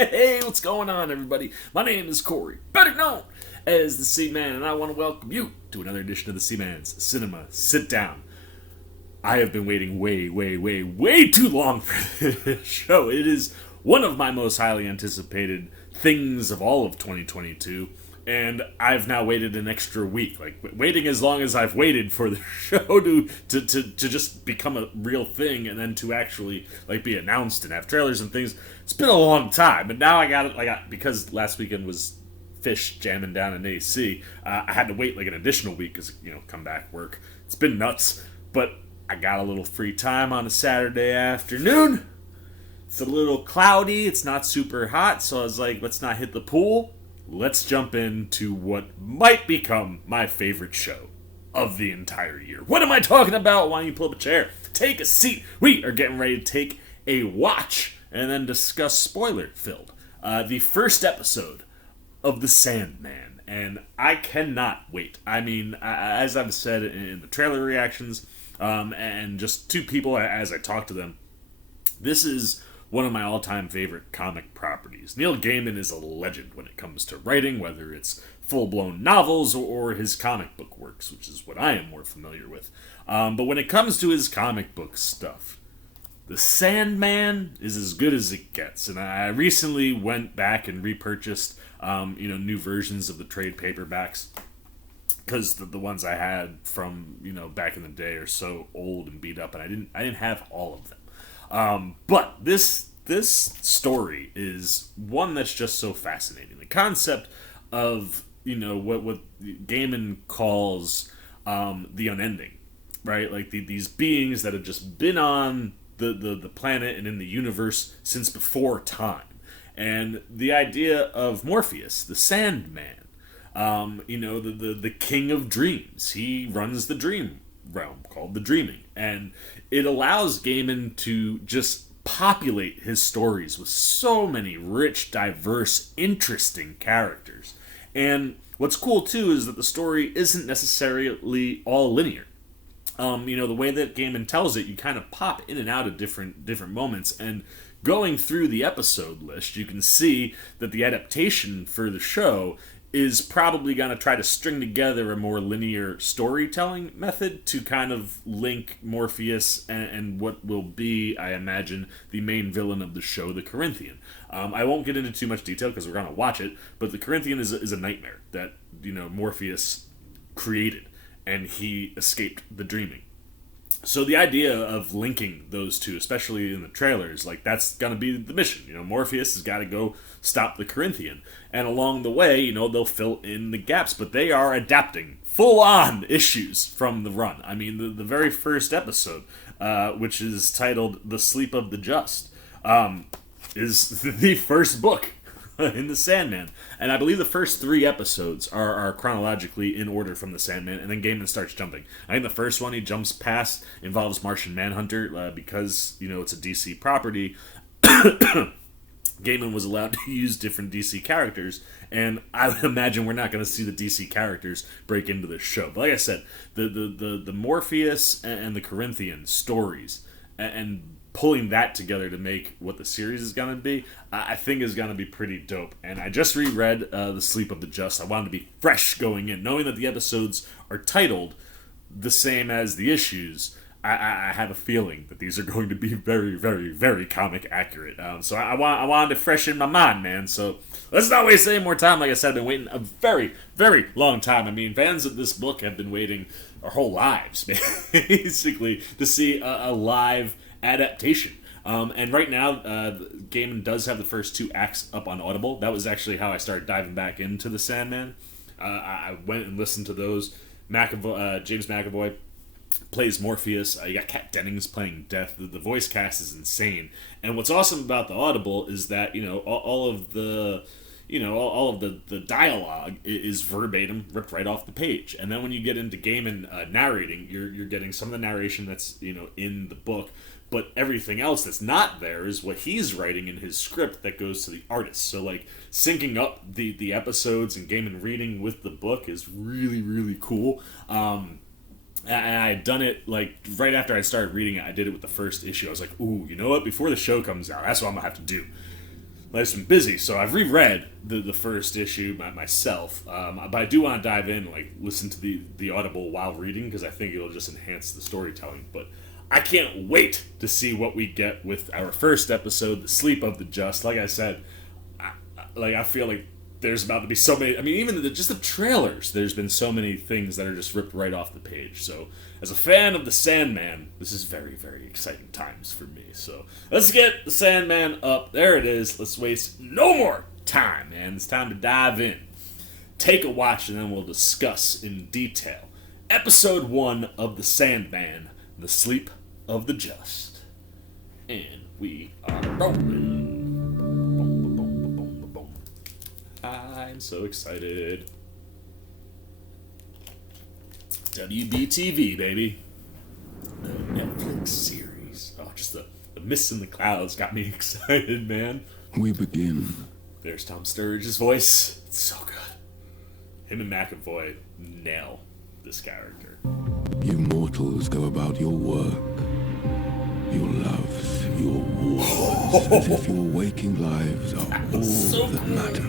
Hey, what's going on, everybody? My name is Corey, better known as the Seaman, and I want to welcome you to another edition of the Seaman's Cinema Sit Down. I have been waiting way too long for this show. It is one of my most highly anticipated things of all of 2022, and I've now waited an extra week. Like, waiting as long as I've waited for the show to just become a real thing, and then to actually, like, be announced and have trailers and things. It's been a long time, but now I got it, because last weekend was fish jamming down in AC, I had to wait, like, an additional week, because, come back, work. It's been nuts, but I got a little free time on a Saturday afternoon. It's a little cloudy, it's not super hot, so I was like, let's not hit the pool. Let's jump into what might become my favorite show of the entire year. What am I talking about? Why don't you pull up a chair, take a seat. We are getting ready to take a watch and then discuss spoiler-filled the first episode of The Sandman. And I cannot wait. I mean, as I've said in the trailer reactions, and just to people as I talk to them, this is one of my all-time favorite comic properties. Neil Gaiman is a legend when it comes to writing, whether it's full-blown novels or his comic book works, which is what I am more familiar with. But when it comes to his comic book stuff, The Sandman is as good as it gets. And I recently went back and repurchased, new versions of the trade paperbacks, because the ones I had from, back in the day are so old and beat up, and I didn't have all of them. But this story is one that's just so fascinating. The concept of, what Gaiman calls the unending, right? Like these beings that have just been on the planet and in the universe since before time. And the idea of Morpheus, the Sandman, the king of dreams. He runs the dream realm called the Dreaming, and it allows Gaiman to just populate his stories with so many rich, diverse, interesting characters. And what's cool too is that the story isn't necessarily all linear. The way that Gaiman tells it, you kind of pop in and out of different moments, and going through the episode list, you can see that the adaptation for the show is probably going to try to string together a more linear storytelling method to kind of link Morpheus and what will be, I imagine, the main villain of the show, the Corinthian. I won't get into too much detail because we're going to watch it, but the Corinthian is a nightmare that, Morpheus created, and he escaped the dreaming. So the idea of linking those two, especially in the trailers, like, that's going to be the mission. Morpheus has got to go stop the Corinthian. And along the way, they'll fill in the gaps, but they are adapting full-on issues from the run. I mean, the very first episode, which is titled The Sleep of the Just, is the first book in The Sandman. And I believe the first 3 episodes are chronologically in order from The Sandman, and then Gaiman starts jumping. I think the first one he jumps past involves Martian Manhunter, because, it's a DC property. Gaiman was allowed to use different DC characters, and I would imagine we're not going to see the DC characters break into this show. But like I said, the Morpheus and the Corinthian stories, and pulling that together to make what the series is going to be, I think is going to be pretty dope. And I just reread The Sleep of the Just. I wanted to be fresh going in, knowing that the episodes are titled the same as the issues. I have a feeling that these are going to be very, very, very comic accurate. So I wanted to freshen my mind, man. So let's not waste any more time. Like I said, I've been waiting a very, very long time. I mean, fans of this book have been waiting our whole lives, basically, to see a live adaptation. And right now, Gaiman does have the first 2 acts up on Audible. That was actually how I started diving back into The Sandman. I went and listened to those. James McAvoy plays Morpheus. You got Kat Dennings playing Death. The voice cast is insane. And what's awesome about the Audible is that, all of the dialogue is verbatim, ripped right off the page. And then when you get into Gaiman narrating, you're getting some of the narration that's, in the book, but everything else that's not there is what he's writing in his script that goes to the artist. So, like, syncing up the episodes and Gaiman reading with the book is really, really cool. And I had done it, like, right after I started reading it, I did it with the first issue. I was like, ooh, you know what? Before the show comes out, that's what I'm going to have to do. life's been busy, so I've reread the first issue myself. But I do want to dive in, like listen to the Audible while reading, because I think it'll just enhance the storytelling. But I can't wait to see what we get with our first episode, The Sleep of the Just. Like I said, I feel like there's about to be so many. I mean, even just the trailers, there's been so many things that are just ripped right off the page. So, as a fan of the Sandman, this is very, very exciting times for me. So, let's get the Sandman up. There it is. Let's waste no more time, man. It's time to dive in. Take a watch, and then we'll discuss in detail Episode 1 of the Sandman, The Sleep of the Just. And we are rolling. I'm so excited. WBTV, baby. The Netflix series. Oh, just the mist in the clouds got me excited, man. We begin. There's Tom Sturridge's voice. It's so good. Him and McAvoy nail this character. You mortals go about your work, your loves, your wars, as if your waking lives are all so that cool. matter.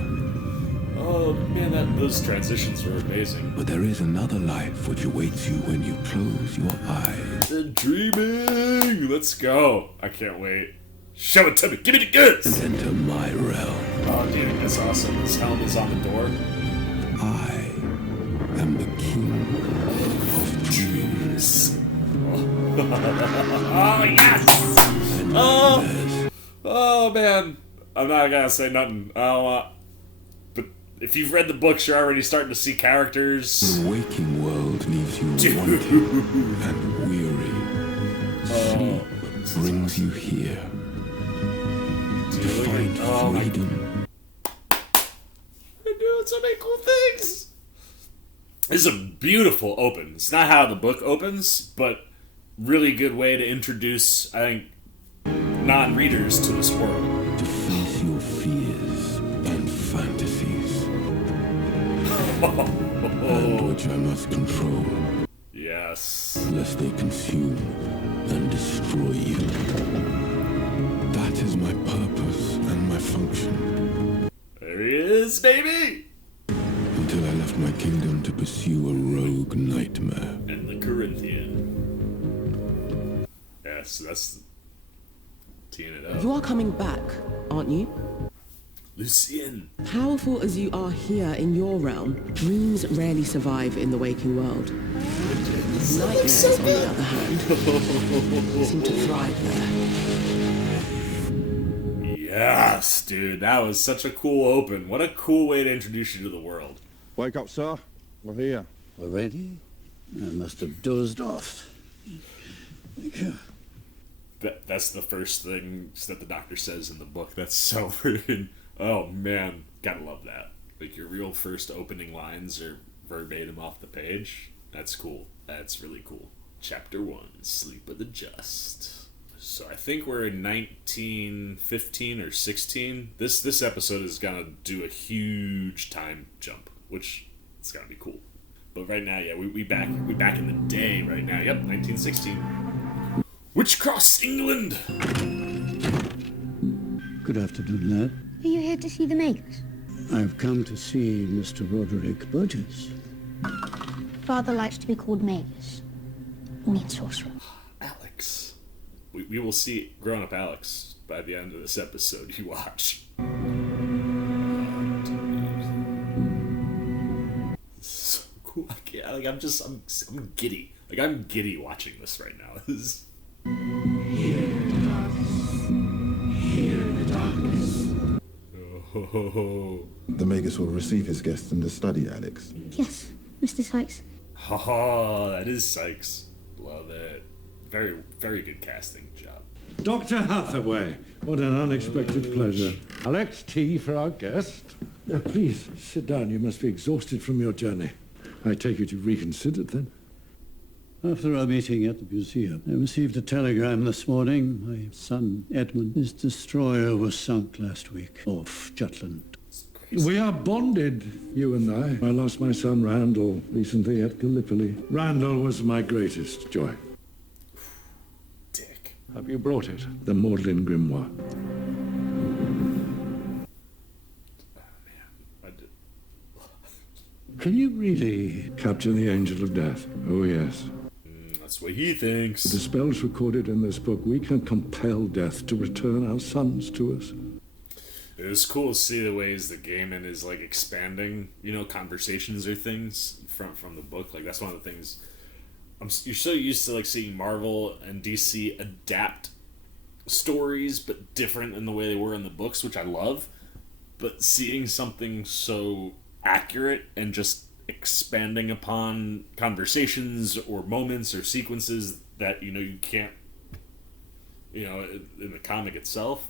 Oh, man, those transitions were amazing. But there is another life which awaits you when you close your eyes. They're dreaming! Let's go. I can't wait. Show it to me. Give me the goods! Enter my realm. Oh, dude, that's awesome. His helmet is on the door. I am the king of dreams. Oh, yes! Oh, man. I'm not gonna say nothing. But if you've read the books, you're already starting to see characters. The waking world leaves you wanting and weary. Sleep brings you here to find freedom. They're doing so many cool things. This is a beautiful open. It's not how the book opens, but really good way to introduce, I think, non-readers to this world. To face your fears and fantasies. And which I must control, Yes. lest they consume and destroy you. That is my purpose and my function. There he is, baby! Until I left my kingdom to pursue a rogue nightmare. And the Corinthian. Yes, that's teeing it up. You are coming back, aren't you? Lucien. Powerful as you are here in your realm, dreams rarely survive in the waking world. Nightmares, on the other hand, seem to thrive there. Yes, dude, that was such a cool open. What a cool way to introduce you to the world. Wake up, sir. We're here. Already? I must have dozed off. Thank you. That's the first thing that the doctor says in the book. That's so freaking... Oh, man. Gotta love that. Like, your real first opening lines are verbatim off the page. That's cool. That's really cool. Chapter 1, Sleep of the Just. So I think we're in 1915 or 16. This episode is gonna do a huge time jump, which is gonna be cool. But right now, yeah, we back in the day right now. Yep, 1916. Witchcross, England! Good afternoon, lad. Are you here to see the makers? I've come to see Mr. Roderick Burgess. Father likes to be called Magus. Me and sorcerer. Alex. We will see grown-up Alex by the end of this episode you watch. So cool. I can't, like, I'm giddy. Like, I'm giddy watching this right now. This is... Oh. The Magus will receive his guests in the study, Alex. Yes, Mr. Sykes. Oh, that is Sykes. Love it. Very, very good casting job. Dr. Hathaway, what an unexpected pleasure. Alex, tea for our guest. Please, sit down. You must be exhausted from your journey. I take it you've reconsidered, then? After our meeting at the museum, I received a telegram this morning. My son, Edmund, his destroyer was sunk last week off Jutland. We are bonded, you and I. I lost my son Randall recently at Gallipoli. Randall was my greatest joy. Dick. Have you brought it? The Maudlin Grimoire. Can you really capture the Angel of Death? Oh, yes. That's what he thinks. The spells recorded in this book, we can compel death to return our sons to us. It was cool to see the ways that Gaiman is like expanding, conversations or things from the book. Like that's one of the things you're so used to like seeing Marvel and DC adapt stories, but different in the way they were in the books, which I love. But seeing something so accurate and just expanding upon conversations or moments or sequences that you can't in the comic itself.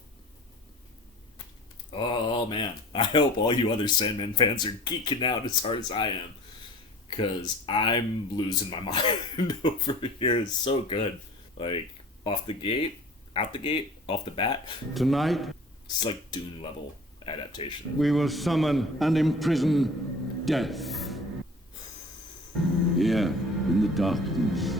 Oh man, I hope all you other Sandman fans are geeking out as hard as I am, because I'm losing my mind over here. It's so good. Like out the gate, off the bat. Tonight, it's like Dune level adaptation. we will summon and imprison death. Here, in the darkness.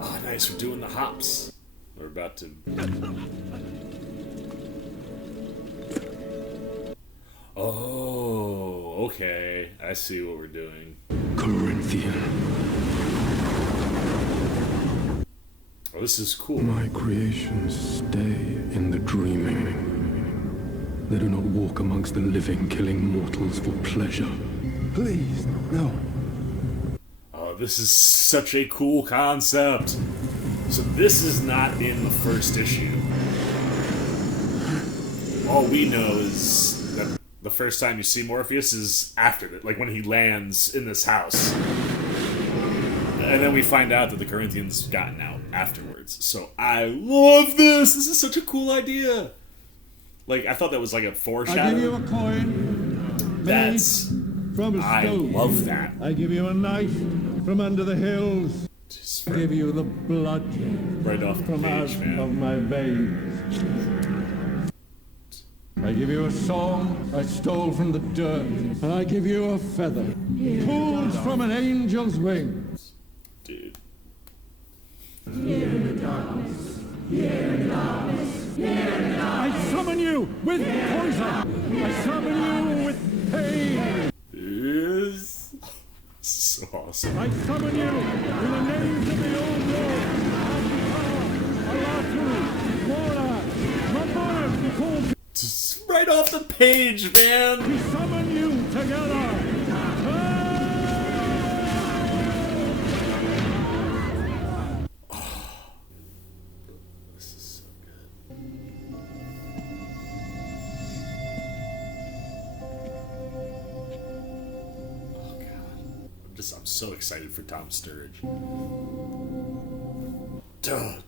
Oh, nice. We're doing the hops. We're about to... Oh, okay. I see what we're doing. Corinthian, Oh, this is cool. my creations stay in the dreaming. They do not walk amongst the living, killing mortals for pleasure. Please, no. Oh, this is such a cool concept. So this is not in the first issue. All we know is that the first time you see Morpheus is after that, like when he lands in this house. And then we find out that the Corinthians gotten out afterwards. So I love this! This is such a cool idea! Like, I thought that was like a foreshadow. I give you a coin. That's... From a I stone. love that. I give you a knife from under the hills. Just I give you the blood right off the from out page, man. of my veins. I give you a song I stole from the dirt, and I give you a feather pulled from an angel's wings. Dude. I summon you with poison. I summon you with pain. Yes. So awesome. I summon you in the names of the old lords. Just right off the page, man. We summon you together. This is so good. Oh god. I'm so excited for Tom Sturridge.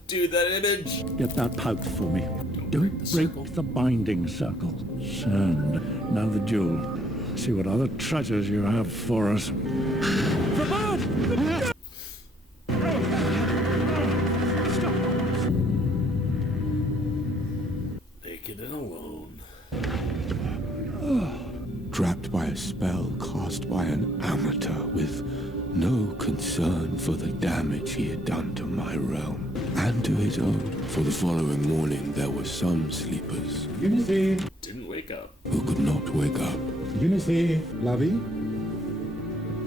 Dude, that image. Get that pouch for me. Don't break the binding circle. Sand, now the jewel. See what other treasures you have for us. Naked and alone. Trapped by a spell cast by an amateur with no concern for the damage he had done to my realm and to his own. For the following morning there were some sleepers Unity, Didn't wake up. who could not wake up. Unity, Lovey.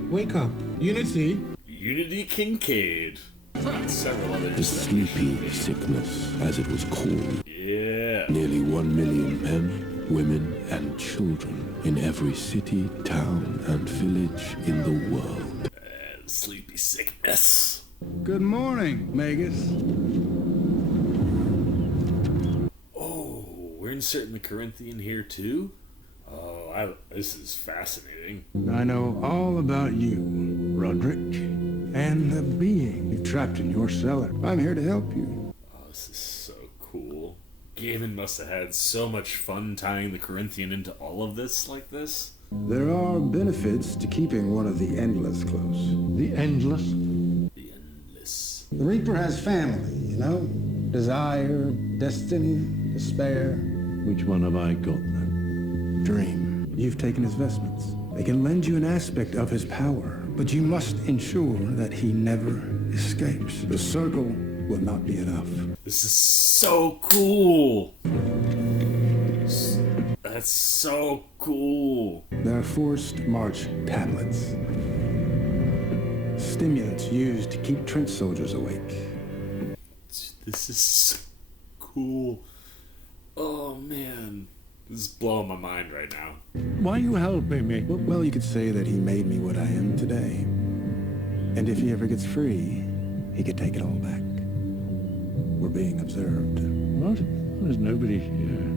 Wake up. Unity. Unity Kincaid. And several The others. sleepy sickness, as it was called. Yeah. Nearly 1 million men, women, and children in every city, town, and village in the world. Sleepy sickness. Good morning, Magus. Oh, we're inserting the Corinthian here too? Oh, this is fascinating. I know all about you, Roderick, and the being you trapped in your cellar. I'm here to help you. Oh, this is so cool. Gaiman must have had so much fun tying the Corinthian into all of this like this. There are benefits to keeping one of the Endless close. The endless. The Endless. The Reaper has family, you know? Desire, destiny, despair. Which one have I got then? Dream. You've taken his vestments. They can lend you an aspect of his power, but you must ensure that he never escapes. The circle will not be enough. This is so cool. That's so cool. They're forced march tablets. Stimulants used to keep trench soldiers awake. This is so cool. Oh man, this is blowing my mind right now. Why are you helping me? Well, you could say that he made me what I am today. And if he ever gets free, he could take it all back. We're being observed. What? There's nobody here.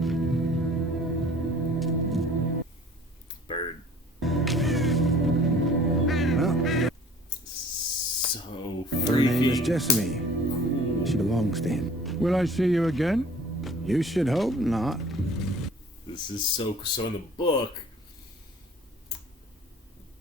Bird. Well, So her name is freaky. Jessamy. She belongs to him. Will I see you again? You should hope not. This is so in the book.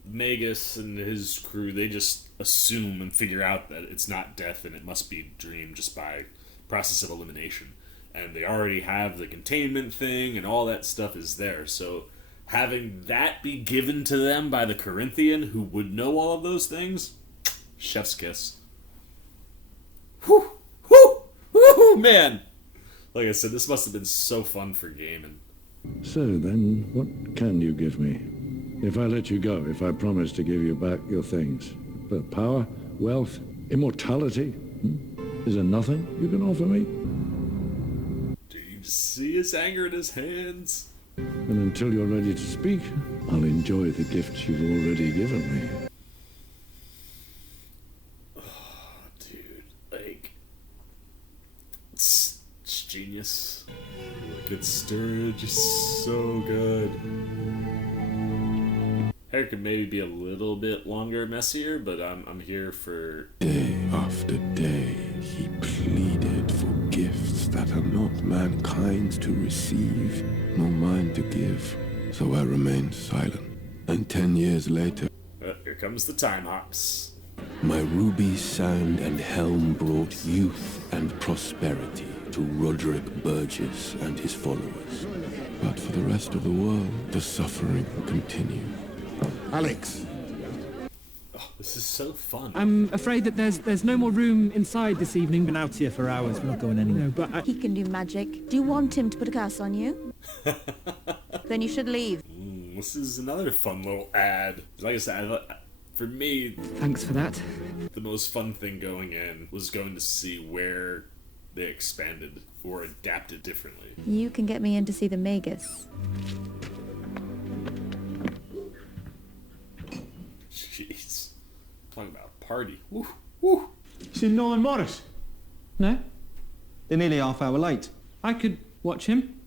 Magus and his crew, they just assume and figure out that it's not death and it must be dream just by process of elimination. And they already have the containment thing and all that stuff is there. So having that be given to them by the Corinthian who would know all of those things, chef's kiss. Whew! Whew! Whew! Man! Like I said, this must have been so fun for gaming. So then, what can you give me? If I let you go, if I promise to give you back your things. But power, wealth, immortality? Is there nothing you can offer me? Do you see his anger in his hands? And until you're ready to speak, I'll enjoy the gifts you've already given me. Dude, like, it's genius. Good stir, just so good. Hair could maybe be a little bit longer, messier, but I'm here for. Day after day, he pleaded for gifts that are not mankind's to receive, nor mine to give. So I remained silent. And 10 years later, Here comes the time hops. my ruby sound and helm brought youth and prosperity to Roderick Burgess and his followers. But for the rest of the world, the suffering continued. Alex! Oh, this is so fun. I'm afraid that there's no more room inside this evening. Been out here for hours. We're not going anywhere. No, but He can do magic. Do you want him to put a curse on you? Then you should leave. This is another fun little ad. Like I said, for me, thanks for that. the most fun thing going in was going to see where they expanded or adapted differently. You can get me in to see the Magus. Jeez. Talking about a party. Woo, woo. Seen Nolan Morris? No, They're nearly half hour late. I could watch him.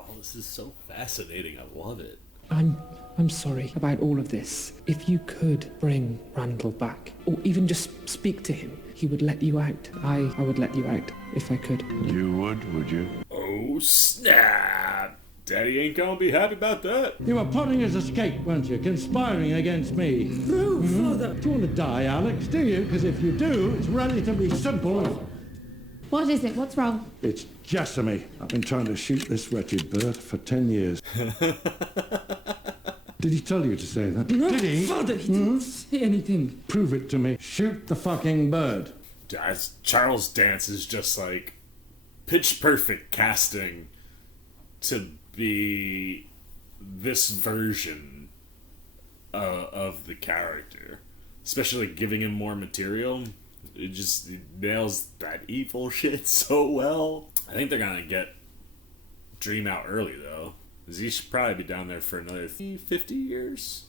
Oh, this is so fascinating. I love it. I'm sorry about all of this. If you could bring Randall back, or even just speak to him, he would let you out. I would let you out if I could. You would you? Oh, snap. Daddy ain't gonna be happy about that. You were plotting his escape, weren't you? Conspiring against me. No, Father. Do you want to die, Alex? Do you? Because if you do, it's relatively simple. What is it? What's wrong? It's Jessamy. I've been trying to shoot this wretched bird for 10 years. Did he tell you to say that? No, Did he? Father, he didn't say anything. Prove it to me. Shoot the fucking bird. Guys, Charles Dance is just like pitch perfect casting to be this version of the character. Especially giving him more material. It just nails that evil shit so well. I think they're gonna get Dream out early though. 'Cause he should probably be down there for another 50 years.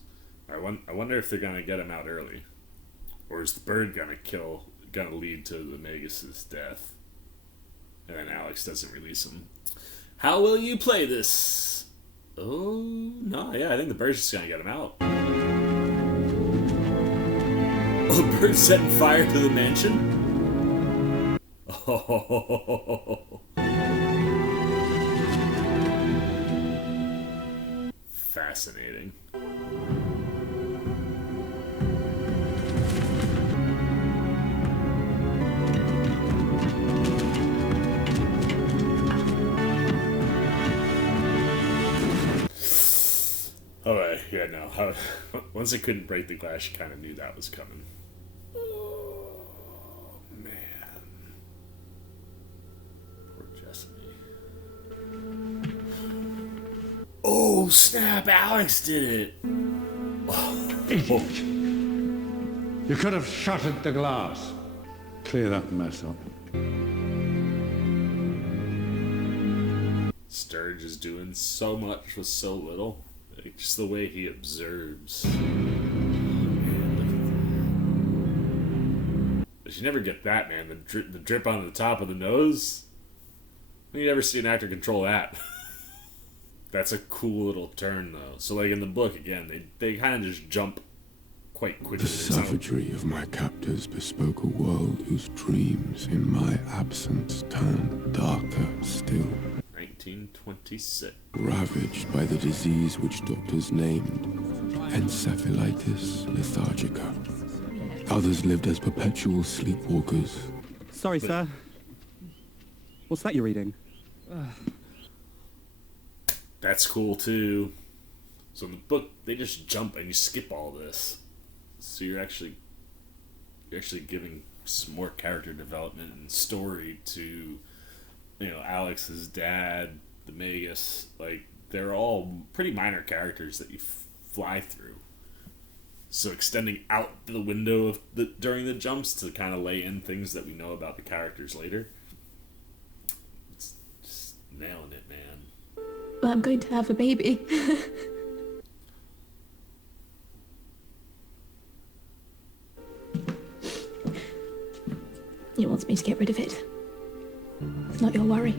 I wonder if they're gonna get him out early, or is the bird gonna lead to the Magus's death, and then Alex doesn't release him. How will you play this? Oh no, yeah, I think the bird's just gonna get him out. Oh, the bird setting fire to the mansion. Oh. Fascinating. Alright, yeah, no. Once I couldn't break the glass, you kind of knew that was coming. Oh, man. Poor Jessamy. Oh snap, Alex did it! Idiot! You could have shattered the glass. Clear that mess up. Sturge is doing so much with so little. Like, just the way he observes. But you never get that, man. The drip on the top of the nose. You never see an actor control that. That's a cool little turn, though. So, like in the book, again, they kind of just jump quite quickly. The savagery of my captors bespoke a world whose dreams in my absence turned darker still. 1926. Ravaged by the disease which doctors named encephalitis lethargica. Others lived as perpetual sleepwalkers. Sorry, sir. What's that you're reading? That's cool, too. So in the book, they just jump and you skip all this. So you're actually giving some more character development and story to, Alex's dad, the Magus. Like, they're all pretty minor characters that you fly through. So extending out the window during the jumps to kind of lay in things that we know about the characters later. It's just nailing it, man. Well, I'm going to have a baby. He wants me to get rid of it. It's not your worry.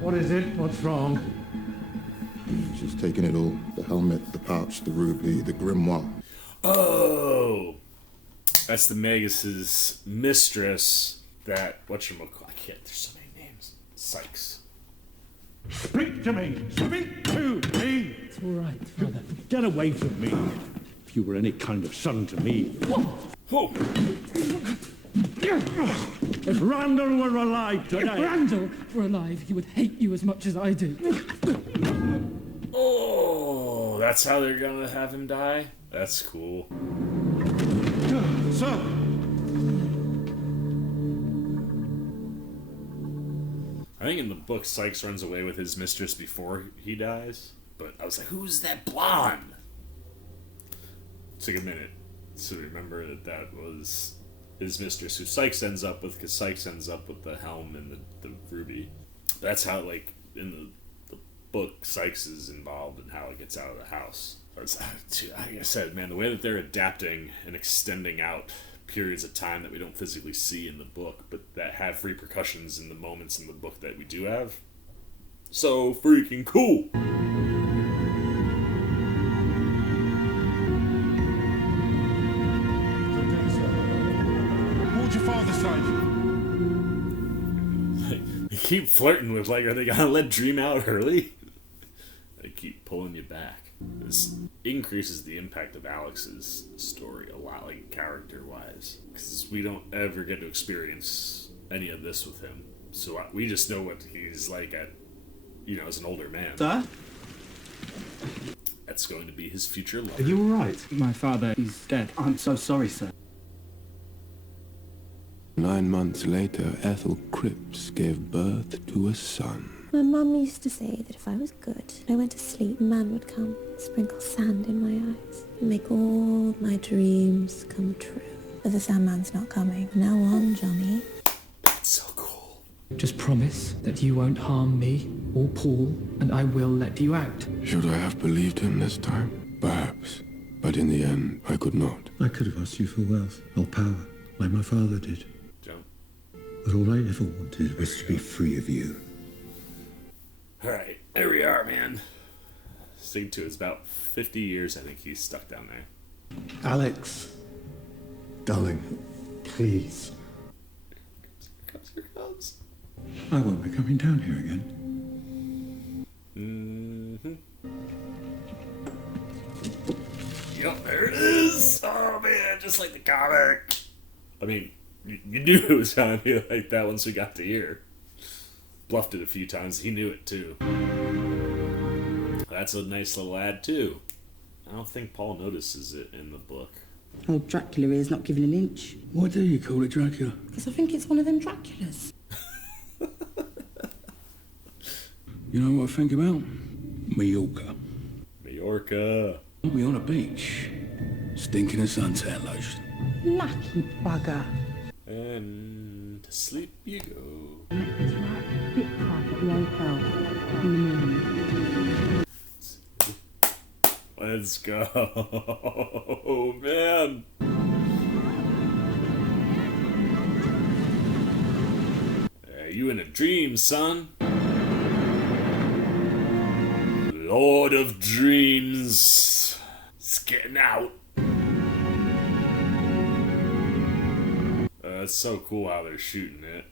What is it? What's wrong? She's taken it all. The helmet, the pouch, the ruby, the grimoire. Oh! That's the Magus's mistress that, whatchamacallit, I can't, there's so many names. Sykes. Speak to me! Speak to me! It's all right, Father. Get away from me. If you were any kind of son to me. Whoa! If Randall were alive today... If Randall were alive, he would hate you as much as I do. Oh, that's how they're gonna have him die? That's cool. Sir! I think in the book, Sykes runs away with his mistress before he dies. But I was like, who's that blonde? It took a minute to remember that was his mistress, who Sykes ends up with, because Sykes ends up with the helm and the ruby. That's how, like, in the book, Sykes is involved in how he gets out of the house. Like I said, man, the way that they're adapting and extending out periods of time that we don't physically see in the book, but that have repercussions in the moments in the book that we do have. So freaking cool! What's your father's side? They keep flirting with, like, are they gonna let Dream out early? They keep pulling you back. This increases the impact of Alex's story a lot, like, character-wise. Because we don't ever get to experience any of this with him. So we just know what he's like as an older man. Sir? That's going to be his future lover. Are you alright? My father, he's dead. I'm so sorry, sir. 9 months later, Ethel Cripps gave birth to a son. My mum used to say that if I was good, when I went to sleep, a man would come, sprinkle sand in my eyes, and make all my dreams come true. But the Sandman's not coming. From now on, Johnny. That's so cool. Just promise that you won't harm me or Paul, and I will let you out. Should I have believed him this time? Perhaps. But in the end, I could not. I could have asked you for wealth or power, like my father did. Jump. But all I ever wanted was to be free of you. Alright, there we are, man. Sting 2, it's about 50 years, I think he's stuck down there. Alex. Darling, please. Here comes. I won't be coming down here again. Yep, there it is! Oh man, just like the comic. I mean, you knew it was gonna be like that once we got to here. Bluffed it a few times, he knew it too. That's a nice little ad too. I don't think Paul notices it in the book. Old Dracula is not giving an inch. Why do you call it Dracula? Because I think it's one of them Draculas. You know what I think about? Mallorca. Mallorca. We on a beach, stinking of suntan lotion. Lucky bugger. And to sleep you go. It's right, bit part of the hotel. In the morning. Let's go. Oh, man. You in a dream, son. Lord of Dreams. It's getting out. That's so cool how they're shooting it.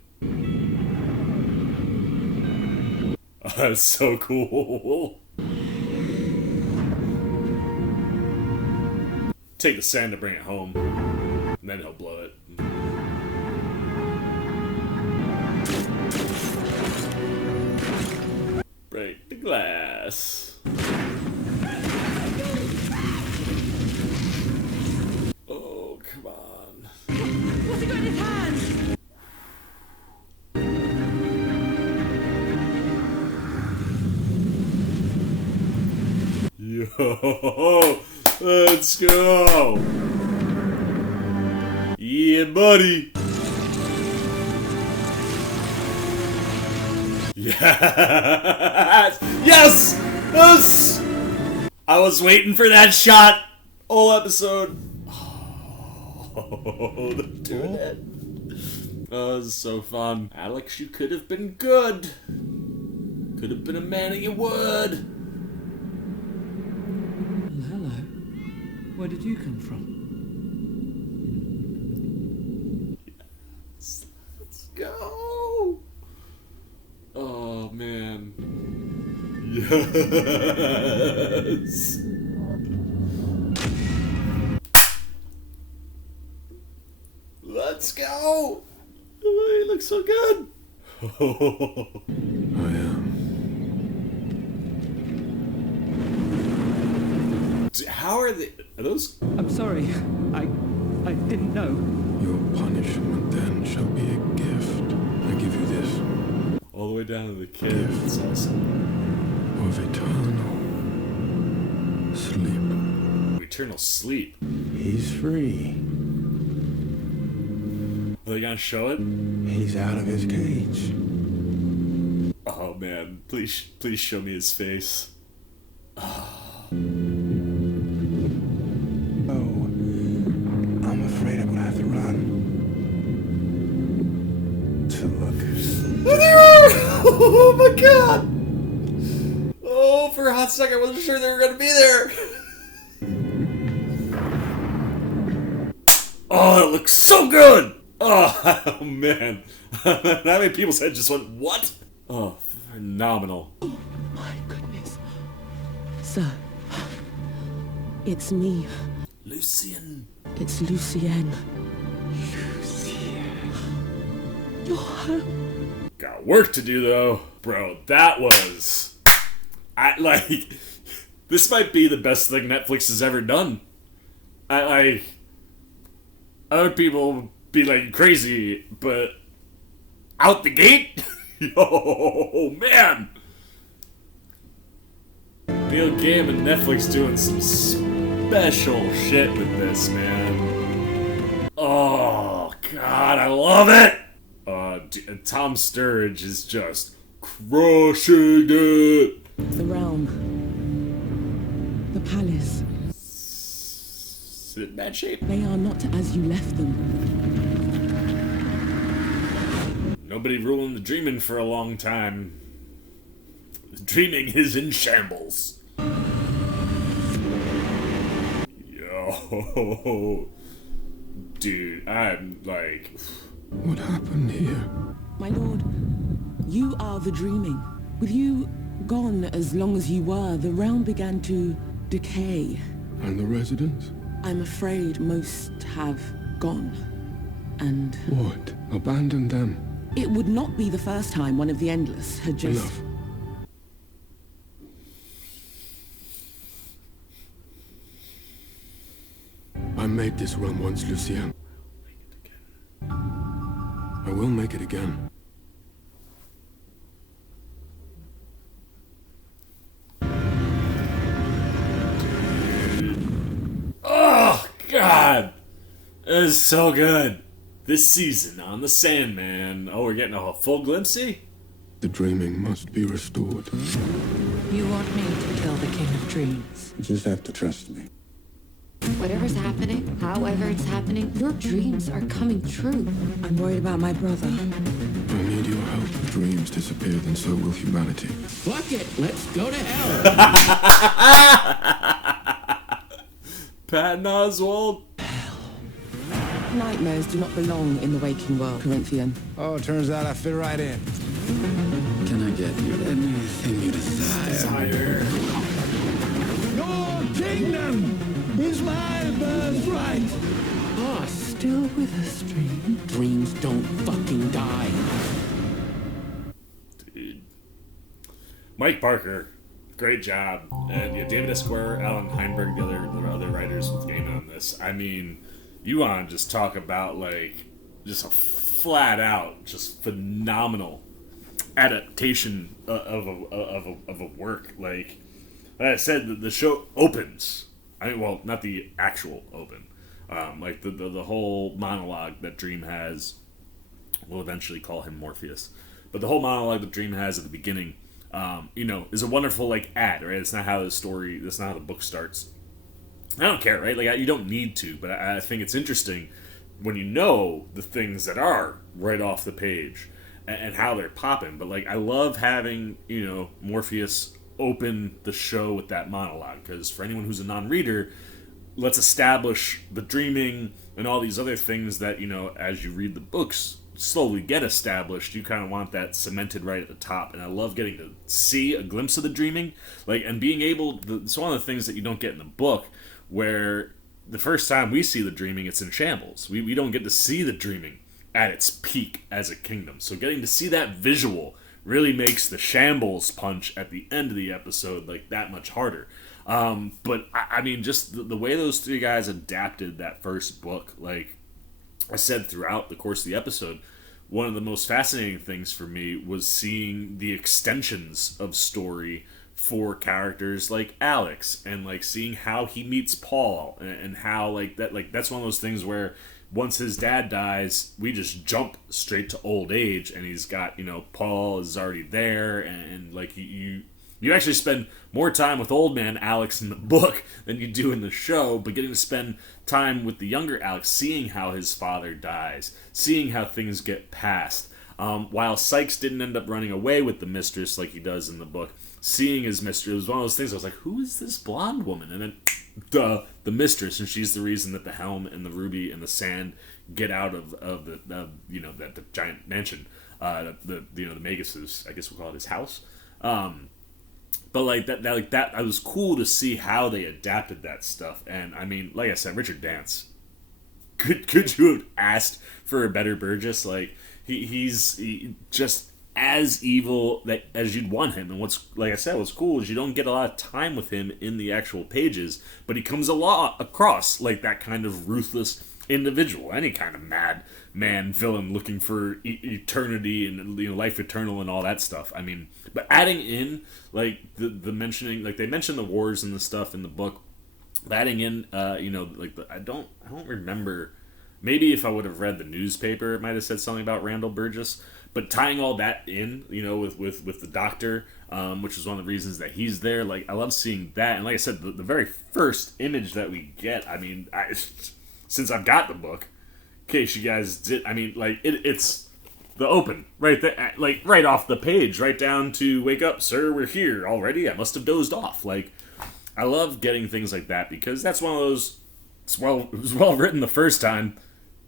That's so cool. Take the sand to bring it home. And then he'll blow it. Break the glass. Oh, come on. What's he got in his hand? Yo, let's go. Yeah, buddy. Yes! Yes! Yes! I was waiting for that shot all episode. Oh, they're doing it. Oh, this is so fun. Alex, you could have been good. Could have been a man of your word. Well, hello. Where did you come from? Yes. Let's go. Oh, man. Yes. Let's go. Oh, he looks so good. I am. How are they? Are those? I'm sorry. I didn't know. Your punishment then shall be a gift. I give you this. All the way down to the kid. That's awesome. Of eternal sleep. Eternal sleep. He's free. Are they gonna show it? He's out of his cage. Oh man, please show me his face. Oh, I'm afraid I'm gonna have to run. To look. Oh my god! Oh, for a hot second, I wasn't sure they were gonna be there. Oh, that looks so good! Oh, man. That many people's head just went, what? Oh, phenomenal. Oh, my goodness. Sir, it's me. Lucien. It's Lucienne. Lucienne. You're home. Got work to do, though. Bro, that was... this might be the best thing Netflix has ever done. Other people be like crazy, but out the gate? Yo, man! Neil Gaiman and Netflix doing some special shit with this, man. Oh, God, I love it! Tom Sturridge is just crushing it! The realm. The palace. Is it in bad shape? They are not as you left them. Nobody ruling the dreaming for a long time. The dreaming is in shambles. Yo. Dude, I'm like... What happened here? My lord, you are the dreaming. With you gone as long as you were, the realm began to decay. And the residents? I'm afraid most have gone. And... What? Abandoned them? It would not be the first time one of the Endless had just... Enough. I made this run once, Lucien. I will make it again. It is so good. This season on the Sandman. Oh, we're getting a full glimpsey? The dreaming must be restored. You want me to kill the King of Dreams? You just have to trust me. Whatever's happening, however it's happening, your dreams are coming true. I'm worried about my brother. I need your help. If dreams disappear, then so will humanity. Fuck it, let's go to hell. Patton Oswalt. Nightmares do not belong in the waking world, Corinthian. Oh, it turns out I fit right in. Can I get you anything you desire? Your kingdom is my birthright. Oh, still with us, dream? Dreams don't fucking die. Dude. Mike Barker, great job. And yeah, David Esquire, Alan Heinberg, the other writers with Gaiman on this. I mean, you want to just talk about, like, just a flat out, just phenomenal adaptation of a work. Like I said, the show opens. I mean, well, not the actual open. Like the whole monologue that Dream has. We'll eventually call him Morpheus, but the whole monologue that Dream has at the beginning, is a wonderful like ad. Right? It's not how the story. That's not how the book starts. I don't care, right? Like you don't need to, but I think it's interesting when you know the things that are right off the page and how they're popping. But like I love having Morpheus open the show with that monologue, because for anyone who's a non-reader, let's establish the dreaming and all these other things that as you read the books slowly get established. You kind of want that cemented right at the top, and I love getting to see a glimpse of the dreaming, like, and being able it's one of the things that you don't get in the book, where the first time we see the dreaming, it's in shambles. We don't get to see the dreaming at its peak as a kingdom. So getting to see that visual really makes the shambles punch at the end of the episode like that much harder. But I mean, just the way those three guys adapted that first book, like I said throughout the course of the episode, one of the most fascinating things for me was seeing the extensions of story for characters like Alex, and like seeing how he meets Paul, and how like that's one of those things where once his dad dies, we just jump straight to old age, and he's got Paul is already there, and like you actually spend more time with old man Alex in the book than you do in the show, but getting to spend time with the younger Alex, seeing how his father dies, seeing how things get passed. While Sykes didn't end up running away with the mistress like he does in the book, seeing his mistress, it was one of those things I was like, who is this blonde woman? And then the mistress, and she's the reason that the helm and the ruby and the sand get out of the giant mansion, the Magus's, I guess we'll call it his house. But like that it was cool to see how they adapted that stuff. And I mean, like I said, Richard Dance, could you have asked for a better Burgess? Like he's just as evil as you'd want him. And what's cool is you don't get a lot of time with him in the actual pages, but he comes across like that kind of ruthless individual, any kind of mad man villain looking for eternity and life eternal and all that stuff. I mean, but adding in like the mentioning, like they mention the wars and the stuff in the book, but adding in I don't remember. Maybe if I would have read the newspaper, it might have said something about Randall Burgess. But tying all that in, with the Doctor, which is one of the reasons that he's there. Like, I love seeing that. And like I said, the very first image that we get, I mean, since I've got the book, in case you guys did, I mean, like, it's the open, right there, like, right off the page, right down to, wake up, sir, we're here already. I must have dozed off. Like, I love getting things like that, because that's one of those, it was well written the first time.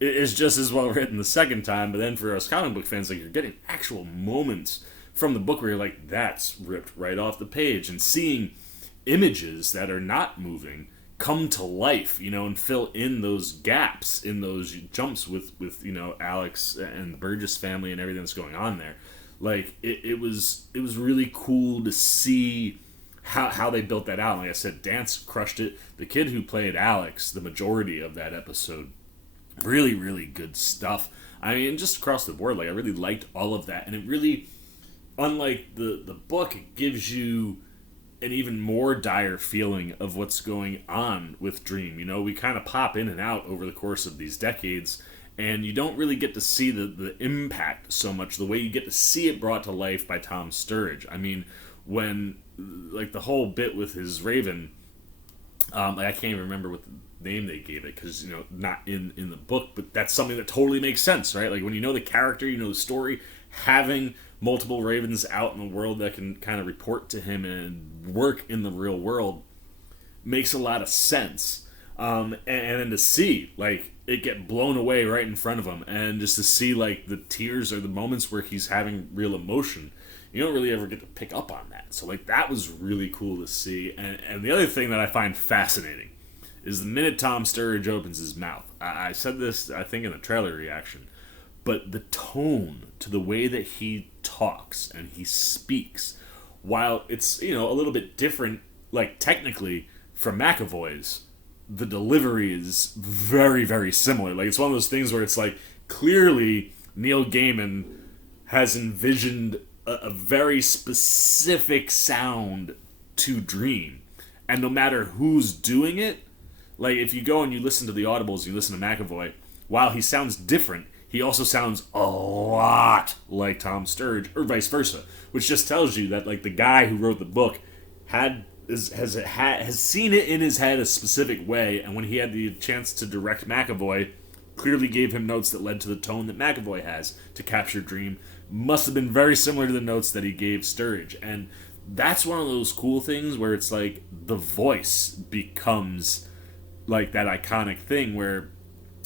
It's just as well written the second time, but then for us comic book fans, like, you're getting actual moments from the book where you're like, that's ripped right off the page, and seeing images that are not moving come to life, and fill in those gaps, in those jumps with Alex and the Burgess family and everything that's going on there. Like, it was really cool to see how they built that out. Like I said, Dance crushed it. The kid who played Alex, the majority of that episode, really, really good stuff. I mean, just across the board, like, I really liked all of that. And it really, unlike the book, it gives you an even more dire feeling of what's going on with Dream. You know, we kind of pop in and out over the course of these decades, and you don't really get to see the impact so much, the way you get to see it brought to life by Tom Sturridge. I mean, when, like, the whole bit with his Raven, I can't even remember what the name they gave it, because, you know, not in the book, but that's something that totally makes sense, right? Like, when you know the character, you know the story, having multiple Ravens out in the world that can kind of report to him and work in the real world makes a lot of sense. And then to see, like, it get blown away right in front of him, and just to see, like, the tears or the moments where he's having real emotion, you don't really ever get to pick up on that. So, like, that was really cool to see. And the other thing that I find fascinating is the minute Tom Sturridge opens his mouth. I said this, I think, in the trailer reaction, but the tone to the way that he talks and he speaks, while it's, you know, a little bit different, like, technically, from McAvoy's, the delivery is very, very similar. Like, it's one of those things where it's like, clearly Neil Gaiman has envisioned a very specific sound to Dream. And no matter who's doing it, like, if you go and you listen to the audibles, you listen to McAvoy, while he sounds different, he also sounds a lot like Tom Sturridge, or vice versa, which just tells you that, like, the guy who wrote the book has seen it in his head a specific way, and when he had the chance to direct McAvoy, clearly gave him notes that led to the tone that McAvoy has to capture Dream. Must have been very similar to the notes that he gave Sturridge, and that's one of those cool things where it's like the voice becomes like that iconic thing where,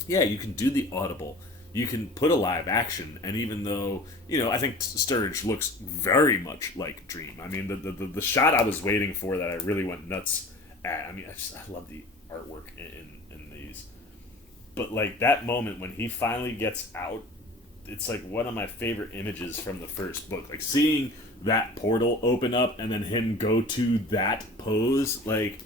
yeah, you can do the audible, you can put a live action, and even though, you know, I think Sturridge looks very much like Dream. I mean, the shot I was waiting for that I really went nuts at, I mean, I love the artwork in these. But, like, that moment when he finally gets out, it's, like, one of my favorite images from the first book. Like, seeing that portal open up and then him go to that pose, like,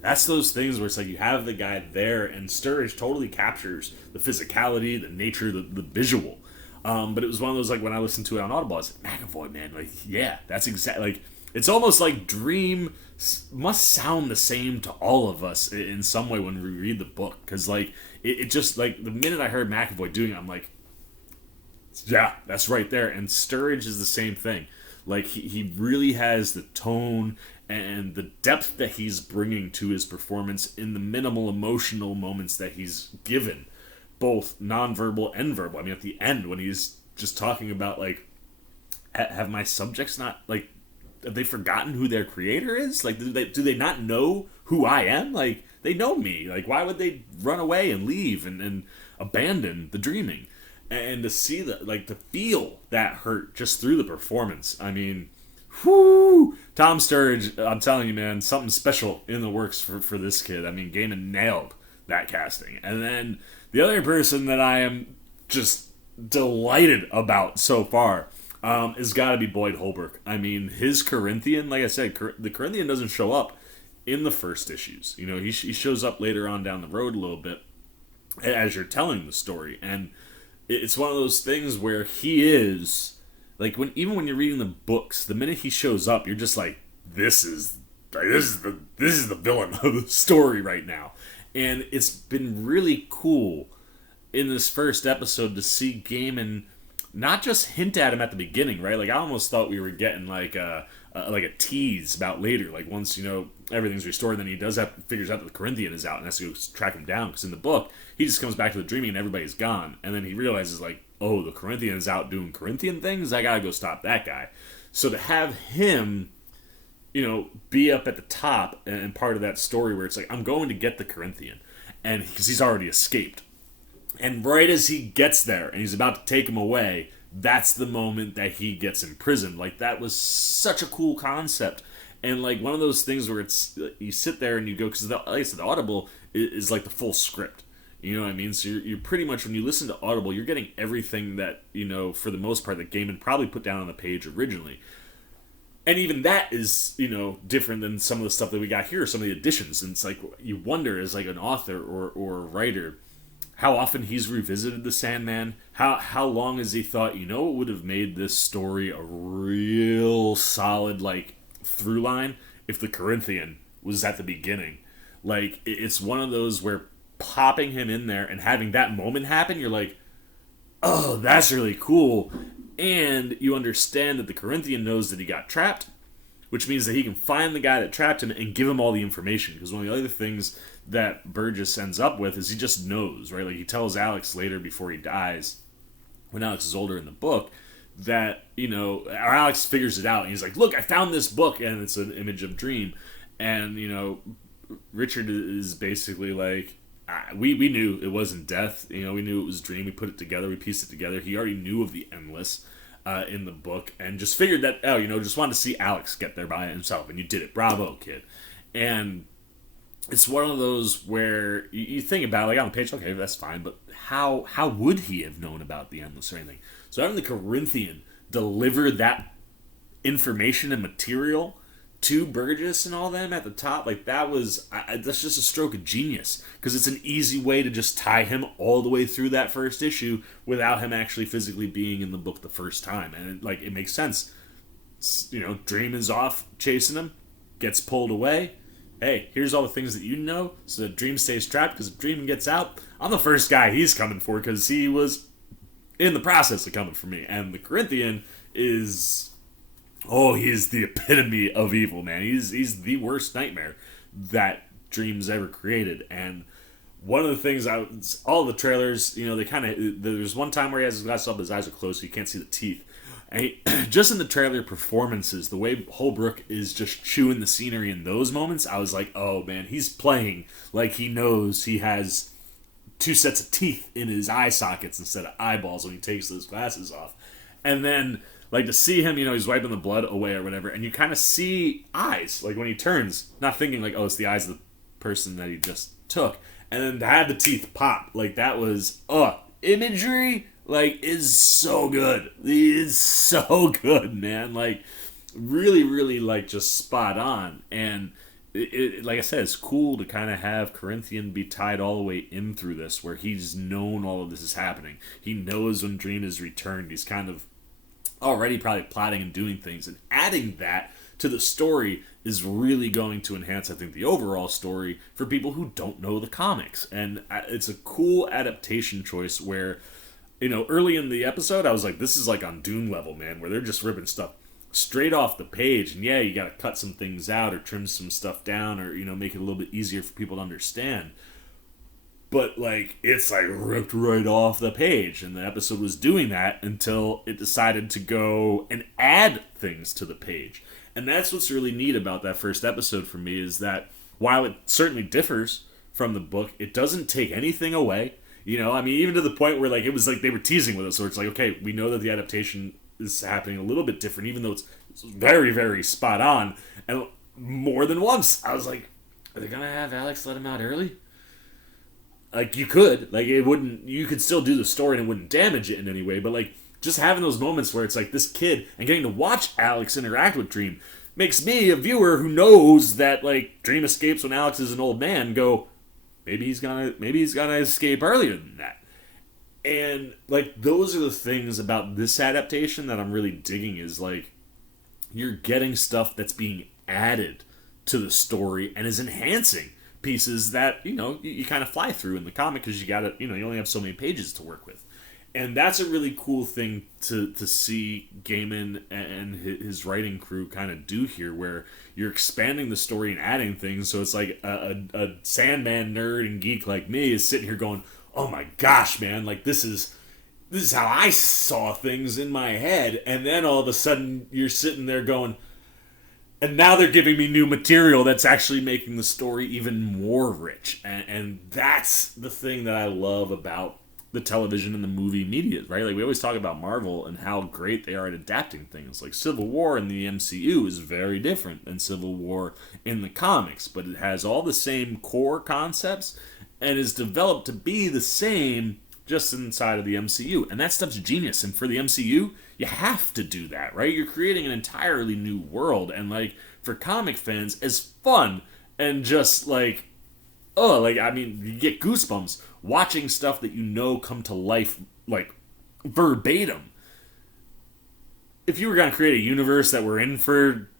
that's those things where it's like you have the guy there, and Sturridge totally captures the physicality, the nature, the visual. But it was one of those, like, when I listened to it on Audible, I was like, McAvoy, man, like, yeah, that's exactly, like, it's almost like Dream must sound the same to all of us in some way when we read the book, because, like, it just, like, the minute I heard McAvoy doing it, I'm like, yeah, that's right there. And Sturridge is the same thing. Like, he really has the tone and the depth that he's bringing to his performance in the minimal emotional moments that he's given, both nonverbal and verbal. I mean, at the end, when he's just talking about, like, have my subjects not, like, have they forgotten who their creator is? Like, do they not know who I am? Like, they know me. Like, why would they run away and leave and abandon the dreaming? And to see that, like, to feel that hurt just through the performance, I mean, whoo! Tom Sturridge, I'm telling you, man, something special in the works for this kid. I mean, Gaiman nailed that casting. And then the other person that I am just delighted about so far has got to be Boyd Holbrook. I mean, his Corinthian, like I said, the Corinthian doesn't show up in the first issues. You know, he shows up later on down the road a little bit as you're telling the story. And it's one of those things where he is, like, even when you're reading the books, the minute he shows up, you're just like, this is the villain of the story right now. And it's been really cool in this first episode to see Gaiman not just hint at him at the beginning, right? Like, I almost thought we were getting like a tease about later, like, once, you know, everything's restored, then he figures out that the Corinthian is out and has to go track him down, because in the book he just comes back to the dreaming and everybody's gone, and then he realizes, like, oh, the Corinthian is out doing Corinthian things, I gotta go stop that guy. So to have him, you know, be up at the top and part of that story where it's like, I'm going to get the Corinthian, and because he's already escaped, and right as he gets there and he's about to take him away, that's the moment that he gets imprisoned. Like, that was such a cool concept. And, like, one of those things where it's, you sit there and you go, because, like I said, the Audible is like the full script. You know what I mean? So you're pretty much, when you listen to Audible, you're getting everything that, you know, for the most part, that Gaiman probably put down on the page originally. And even that is, you know, different than some of the stuff that we got here, some of the additions. And it's like, you wonder, as, like, an author or a writer, how often he's revisited the Sandman, how long has he thought, you know, what would have made this story a real solid, like, through line, if the Corinthian was at the beginning. Like, it's one of those where popping him in there and having that moment happen, you're like, oh, that's really cool. And you understand that the Corinthian knows that he got trapped, which means that he can find the guy that trapped him and give him all the information. Because one of the other things that Burgess ends up with is he just knows, right? Like, he tells Alex later before he dies, when Alex is older in the book, that, you know, or Alex figures it out. And he's like, look, I found this book, and it's an image of Dream. And, you know, Richard is basically like, we knew it wasn't death. You know, we knew it was Dream. We put it together. We pieced it together. He already knew of the Endless in the book and just figured that, oh, you know, just wanted to see Alex get there by himself. And you did it. Bravo, kid. And it's one of those where you think about it, like, on the page, okay, that's fine. But how would he have known about the Endless or anything? So having the Corinthian deliver that information and material to Burgess and all them at the top, like, that's just a stroke of genius, because it's an easy way to just tie him all the way through that first issue without him actually physically being in the book the first time. And it makes sense. You know, Dream is off chasing him, gets pulled away. Hey, here's all the things that you know, so that Dream stays trapped, because if Dream gets out, I'm the first guy he's coming for, because he was in the process of coming for me. And the Corinthian is... oh, he's the epitome of evil, man. He's the worst nightmare that Dream's ever created. And one of the things, all the trailers, you know, they kind of... there's one time where he has his glasses up, his eyes are closed, so you can't see the teeth. And just in the trailer performances, the way Holbrook is just chewing the scenery in those moments, I was like, oh, man, he's playing like he knows he has 2 sets of teeth in his eye sockets instead of eyeballs when he takes those glasses off. And then... like, to see him, you know, he's wiping the blood away or whatever, and you kind of see eyes, like, when he turns, not thinking, like, oh, it's the eyes of the person that he just took. And then to have the teeth pop, like, that was, imagery, like, is so good. It is so good, man. Like, really, really, like, just spot on. And, it like I said, it's cool to kind of have Corinthian be tied all the way in through this, where he's known all of this is happening. He knows when Dream is returned. He's kind of already probably plotting and doing things, and adding that to the story is really going to enhance, I think, the overall story for people who don't know the comics. And it's a cool adaptation choice where, you know, early in the episode I was like, this is like on Dune level, man, where they're just ripping stuff straight off the page, and yeah, you gotta cut some things out or trim some stuff down, or, you know, make it a little bit easier for people to understand. But, like, it's, like, ripped right off the page. And the episode was doing that until it decided to go and add things to the page. And that's what's really neat about that first episode for me, is that while it certainly differs from the book, it doesn't take anything away. You know, I mean, even to the point where, like, it was like they were teasing with us. So it's like, okay, we know that the adaptation is happening a little bit different, even though it's very, very spot on. And more than once, I was like, are they going to have Alex let him out early? Like, you could. Like, it wouldn't... you could still do the story and it wouldn't damage it in any way. But, like, just having those moments where it's like this kid and getting to watch Alex interact with Dream makes me, a viewer who knows that, like, Dream escapes when Alex is an old man, go, maybe he's gonna escape earlier than that. And, like, those are the things about this adaptation that I'm really digging, is, like, you're getting stuff that's being added to the story and is enhancing pieces that, you know, you kind of fly through in the comic, because you gotta, you know, you only have so many pages to work with. And that's a really cool thing to see Gaiman and his writing crew kind of do here, where you're expanding the story and adding things. So it's like a Sandman nerd and geek like me is sitting here going, oh my gosh, man, like, this is how I saw things in my head. And then all of a sudden you're sitting there going, and now they're giving me new material that's actually making the story even more rich. And that's the thing that I love about the television and the movie media, right? Like, we always talk about Marvel and how great they are at adapting things. Like, Civil War in the MCU is very different than Civil War in the comics, but it has all the same core concepts and is developed to be the same just inside of the MCU. And that stuff's genius. And for the MCU, you have to do that, right? You're creating an entirely new world. And, like, for comic fans, as fun and just, like, oh, like, I mean, you get goosebumps watching stuff that you know come to life, like, verbatim. If you were going to create a universe that we're in for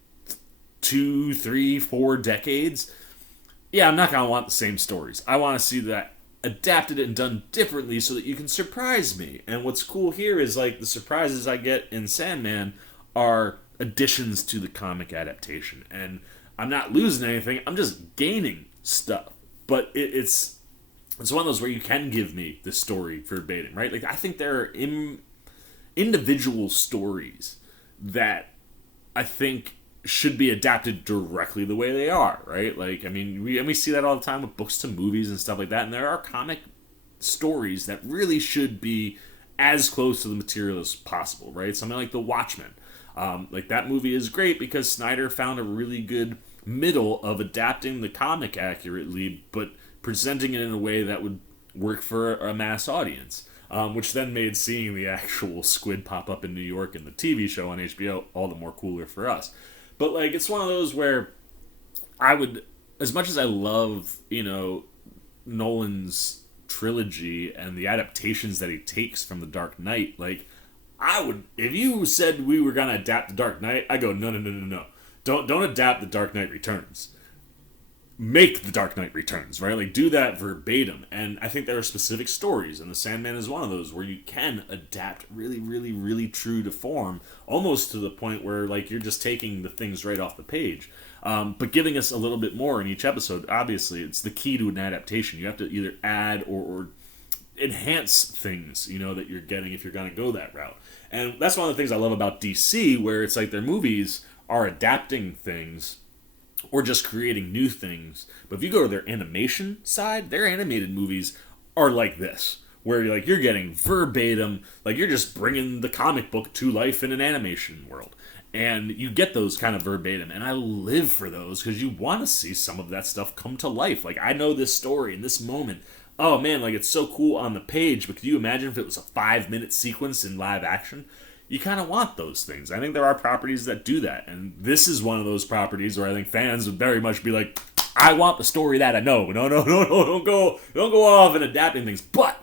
2, 3, 4 decades, yeah, I'm not going to want the same stories. I want to see that adapted and done differently so that you can surprise me. And what's cool here is, like, the surprises I get in Sandman are additions to the comic adaptation. And I'm not losing anything, I'm just gaining stuff. But it's one of those where you can give me the story verbatim, right? Like, I think there are individual stories that I think should be adapted directly the way they are, right? Like, I mean, we see that all the time with books to movies and stuff like that, and there are comic stories that really should be as close to the material as possible, right? Something like The Watchmen. Like, that movie is great because Snyder found a really good middle of adapting the comic accurately, but presenting it in a way that would work for a mass audience. Which then made seeing the actual squid pop up in New York in the TV show on HBO all the more cooler for us. But, like, it's one of those where I would, as much as I love, Nolan's trilogy and the adaptations that he takes from The Dark Knight, like, I would, if you said we were going to adapt The Dark Knight, I go, no. Don't adapt The Dark Knight Returns. Make The Dark Knight Returns, right? Like, do that verbatim. And I think there are specific stories, and The Sandman is one of those, where you can adapt really, really, really true to form, almost to the point where, like, you're just taking the things right off the page. But giving us a little bit more in each episode, obviously, it's the key to an adaptation. You have to either add or enhance things, that you're getting if you're going to go that route. And that's one of the things I love about DC, where it's like their movies are adapting things or just creating new things. But if you go to their animation side, their animated movies are like this, where you're getting verbatim, like you're just bringing the comic book to life in an animation world. And you get those kind of verbatim, and I live for those because you want to see some of that stuff come to life. Like, I know this story in this moment. Oh man, like, it's so cool on the page, but could you imagine if it was a 5-minute sequence in live action? You kind of want those things. I think there are properties that do that, and this is one of those properties where I think fans would very much be like, I want the story that I know. No, don't go off and adapting things. But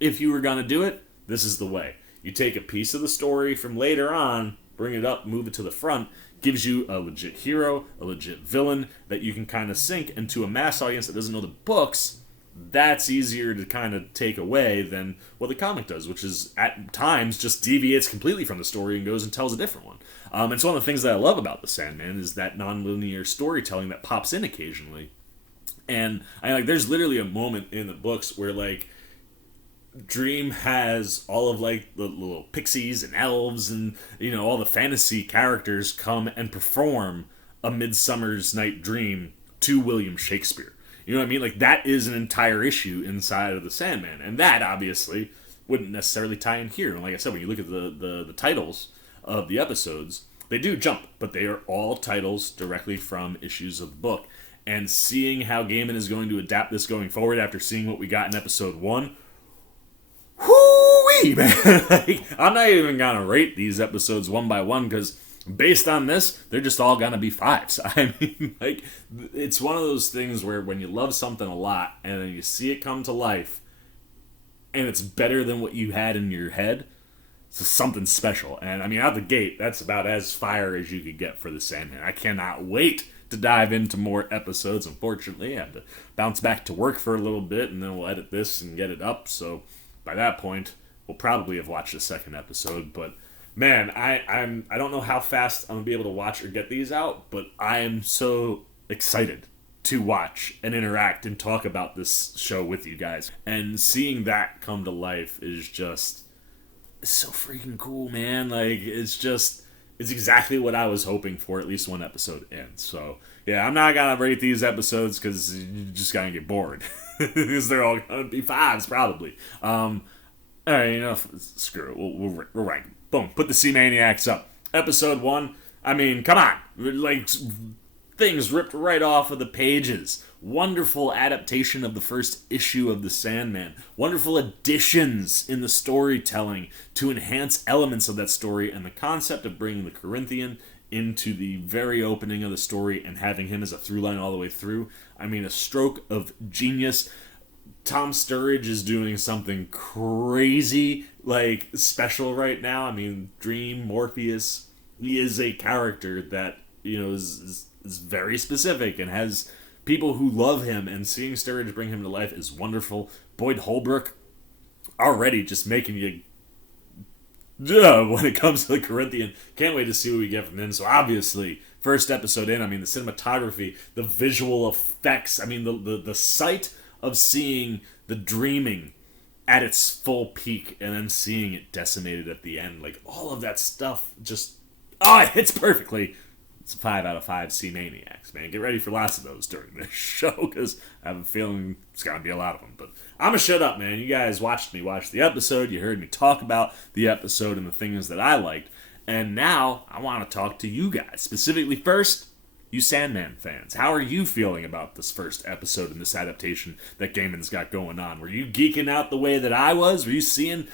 if you were gonna do it, this is the way. You take a piece of the story from later on, bring it up, move it to the front, gives you a legit hero, a legit villain that you can kind of sink into a mass audience that doesn't know the books. That's easier to kind of take away than what the comic does, which is at times just deviates completely from the story and goes and tells a different one. It's one of the things that I love about the Sandman is that non-linear storytelling that pops in occasionally. And there's literally a moment in the books where, like, Dream has all of, like, the little pixies and elves and, all the fantasy characters come and perform A Midsummer's Night Dream to William Shakespeare. You know what I mean? Like, that is an entire issue inside of the Sandman. And that, obviously, wouldn't necessarily tie in here. And like I said, when you look at the titles of the episodes, they do jump. But they are all titles directly from issues of the book. And seeing how Gaiman is going to adapt this going forward after seeing what we got in episode 1, whoo-wee, man! Like, I'm not even going to rate these episodes one by one because based on this, they're just all gonna be 5s. I mean, like, it's one of those things where when you love something a lot and then you see it come to life and it's better than what you had in your head, it's something special. And I mean, out the gate, that's about as fire as you could get for the Sandman. I cannot wait to dive into more episodes. Unfortunately, I have to bounce back to work for a little bit and then we'll edit this and get it up. So by that point, we'll probably have watched the second episode, but man, I don't know how fast I'm going to be able to watch or get these out, but I am so excited to watch and interact and talk about this show with you guys. And seeing that come to life is just so freaking cool, man. Like, it's exactly what I was hoping for, at least one episode in. So, yeah, I'm not going to rate these episodes because you're just going to get bored. Because they're all going to be 5s, probably. All right, screw it. We'll rank them. Boom, put the Sea Maniacs up. Episode 1, I mean, come on. Like, things ripped right off of the pages. Wonderful adaptation of the first issue of The Sandman. Wonderful additions in the storytelling to enhance elements of that story and the concept of bringing the Corinthian into the very opening of the story and having him as a through line all the way through. I mean, a stroke of genius. Tom Sturridge is doing something crazy, like, special right now. I mean, Dream, Morpheus, he is a character that is very specific and has people who love him, and seeing Sturridge bring him to life is wonderful. Boyd Holbrook already just making you when it comes to the Corinthian. Can't wait to see what we get from him. So obviously, first episode in, the cinematography, the visual effects, the sight of seeing the dreaming at its full peak and then seeing it decimated at the end, like all of that stuff just it hits perfectly. It's a 5 out of 5 C-Maniacs, man. Get ready for lots of those during this show, because I have a feeling it's going to be a lot of them. But I'm going to shut up, man. You guys watched me watch the episode. You heard me talk about the episode and the things that I liked. And now I want to talk to you guys. Specifically first, you Sandman fans. How are you feeling about this first episode and this adaptation that Gaiman's got going on? Were you geeking out the way that I was? Were you seeing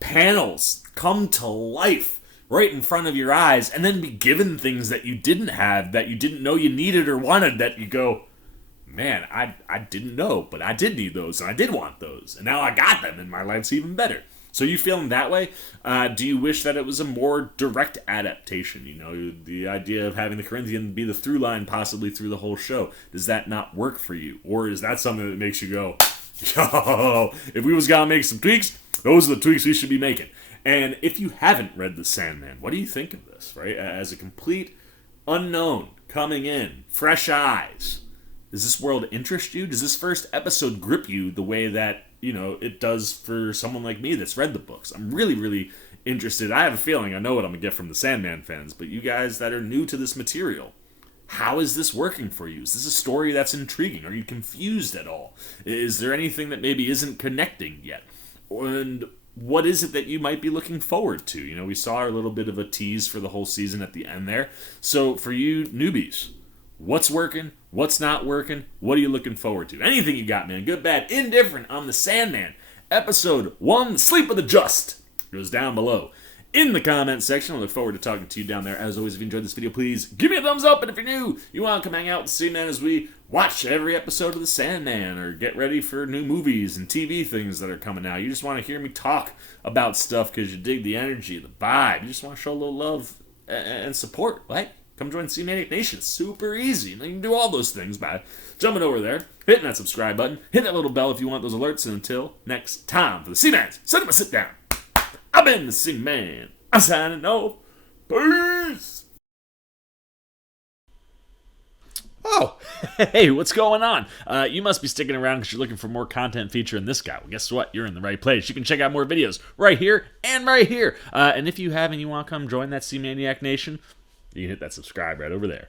panels come to life right in front of your eyes, and then be given things that you didn't have, that you didn't know you needed or wanted, that you go, man, I didn't know, but I did need those, and I did want those, and now I got them, and my life's even better. So you feeling that way? Do you wish that it was a more direct adaptation? The idea of having the Corinthian be the through line possibly through the whole show. Does that not work for you? Or is that something that makes you go, yo, if we was gonna make some tweaks, those are the tweaks we should be making? And if you haven't read The Sandman, what do you think of this, right? As a complete unknown coming in, fresh eyes, does this world interest you? Does this first episode grip you the way that, it does for someone like me that's read the books? I'm really, really interested. I have a feeling I know what I'm going to get from the Sandman fans, but you guys that are new to this material, how is this working for you? Is this a story that's intriguing? Are you confused at all? Is there anything that maybe isn't connecting yet? And what is it that you might be looking forward to? We saw a little bit of a tease for the whole season at the end there. So for you newbies, what's working? What's not working? What are you looking forward to? Anything you got, man. Good, bad, indifferent on The Sandman. Episode 1, The Sleep of the Just, goes down below in the comment section. I look forward to talking to you down there. As always, if you enjoyed this video, please give me a thumbs up. And if you're new, you want to come hang out with the Sandman as we watch every episode of The Sandman, or get ready for new movies and TV things that are coming out. You just want to hear me talk about stuff because you dig the energy, the vibe. You just want to show a little love and support, right? Come join C-Maniac Nation. It's super easy. You can do all those things by jumping over there, hitting that subscribe button, hit that little bell if you want those alerts. And until next time, for the C-Man's Cinema Sit Down, I've been the C-Man. I'm signing off. Peace! Oh, hey, what's going on? You must be sticking around because you're looking for more content featuring this guy. Well, guess what? You're in the right place. You can check out more videos right here and right here. And if you have and you want to come join that C-Maniac Nation, you can hit that subscribe right over there.